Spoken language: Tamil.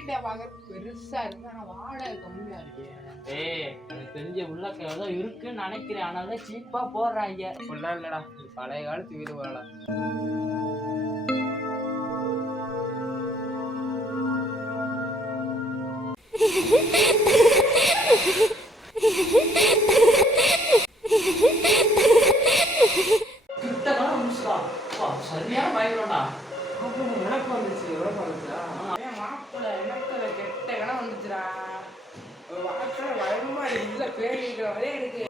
வீட்டை பார்க்க பெருசா இருக்கு, ஆனா வாடகை கம்மியா இருக்கு. எனக்கு தெரிஞ்ச உள்ளக்க ஏதோ இருக்குன்னு நினைக்கிறேன், ஆனால சீப்பா போடுறாங்க. அப்படிலாம் இல்லடா, பழைய காலத்து வீடு போடலாம். சரியான பயங்கரம்டா. எனக்கு வந்துச்சு, எவ்வளோ வந்துச்சா? மாப்பிள்ள எனக்கு கெட்ட கணம் வந்துச்சுடா. வாசல பயமா இருக்கு, பேர் இருக்கிற வரையே இருக்கு.